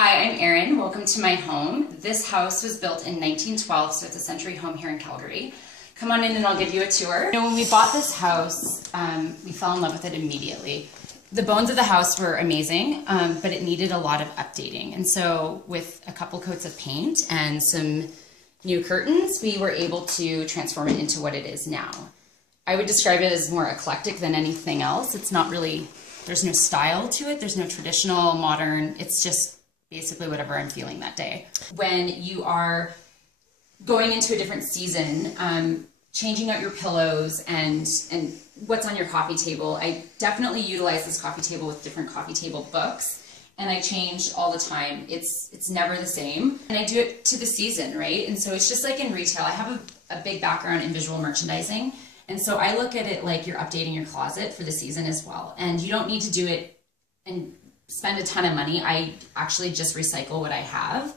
Hi, I'm Erin. Welcome to my home. This house was built in 1912, so it's a century home here in Calgary. Come on in and I'll give you a tour. When we bought this house, we fell in love with it immediately. The bones of the house were amazing, but it needed a lot of updating. And so with a couple coats of paint and some new curtains, we were able to transform it into what it is now. I would describe it as more eclectic than anything else. It's not really, there's no style to it. There's no traditional, modern. It's just basically whatever I'm feeling that day. When you are going into a different season, changing out your pillows and what's on your coffee table, I definitely utilize this coffee table with different coffee table books, and I change all the time. It's never the same, and I do it to the season, right? And so it's just like in retail. I have a big background in visual merchandising, and so I look at it like you're updating your closet for the season as well, and you don't need to do it and spend a ton of money. I actually just recycle what I have,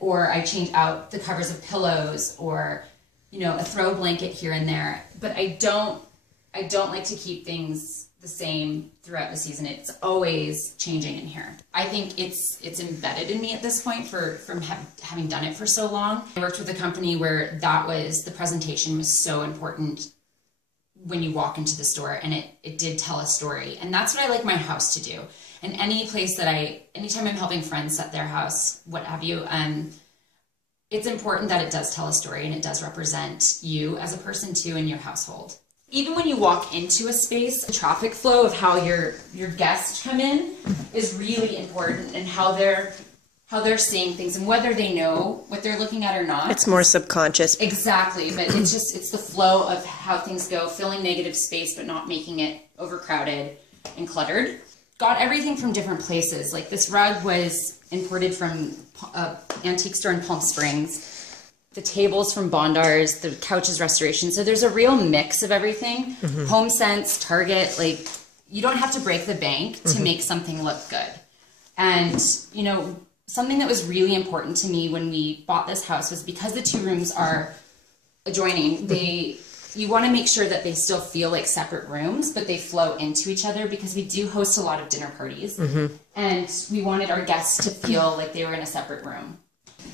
or I change out the covers of pillows, or a throw blanket here and there. But I don't like to keep things the same throughout the season. It's always changing in here. I think it's embedded in me at this point from having done it for so long. I worked with a company where the presentation was so important when you walk into the store, and it did tell a story. And that's what I like my house to do. And any place anytime I'm helping friends set their house, what have you, it's important that it does tell a story and it does represent you as a person too in your household. Even when you walk into a space, the traffic flow of how your guests come in is really important, and how they're seeing things and whether they know what they're looking at or not. It's more subconscious. Exactly, but it's the flow of how things go, filling negative space but not making it overcrowded and cluttered. Got everything from different places. Like this rug was imported from an antique store in Palm Springs. The tables from Bondar's, the couches restoration. So there's a real mix of everything. HomeSense, Target, like you don't have to break the bank to make something look good. And something that was really important to me when we bought this house was because the two rooms are adjoining, you want to make sure that they still feel like separate rooms, but they flow into each other, because we do host a lot of dinner parties, and we wanted our guests to feel like they were in a separate room.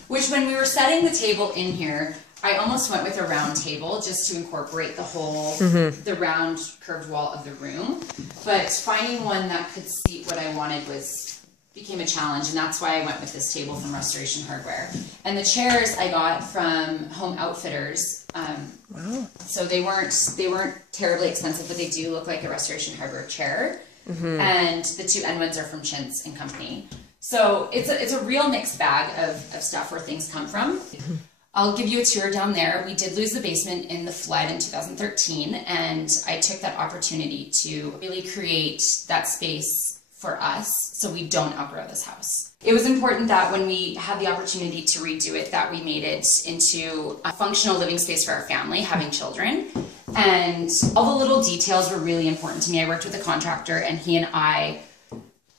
Which, when we were setting the table in here, I almost went with a round table just to incorporate the round curved wall of the room. But finding one that could seat what I wanted became a challenge, and that's why I went with this table from Restoration Hardware. And the chairs I got from Home Outfitters. Wow. So they weren't terribly expensive, but they do look like a Restoration Hardware chair. And the two end ones are from Chintz and Company. So it's a real mixed bag of stuff where things come from. I'll give you a tour down there. We did lose the basement in the flood in 2013, and I took that opportunity to really create that space for us so we don't outgrow this house. It was important that when we had the opportunity to redo it, that we made it into a functional living space for our family, having children. And all the little details were really important to me. I worked with a contractor, and he and I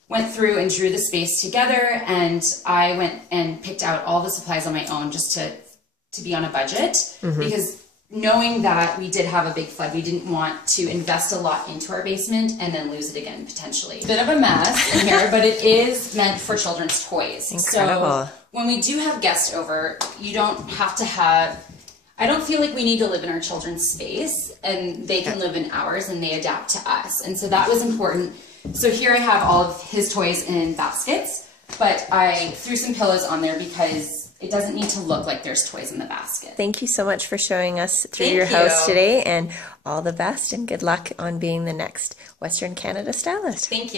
went through and drew the space together, and I went and picked out all the supplies on my own just to be on a budget, because knowing that we did have a big flood, we didn't want to invest a lot into our basement and then lose it again potentially. Bit of a mess in here, but it is meant for children's toys. Incredible. So when we do have guests over, you don't have to I don't feel like we need to live in our children's space, and they can live in ours, and they adapt to us. And so that was important. So here I have all of his toys in baskets, but I threw some pillows on there because it doesn't need to look like there's toys in the basket. Thank you so much for showing us through your house today, and all the best and good luck on being the next Western Canada stylist. Thank you.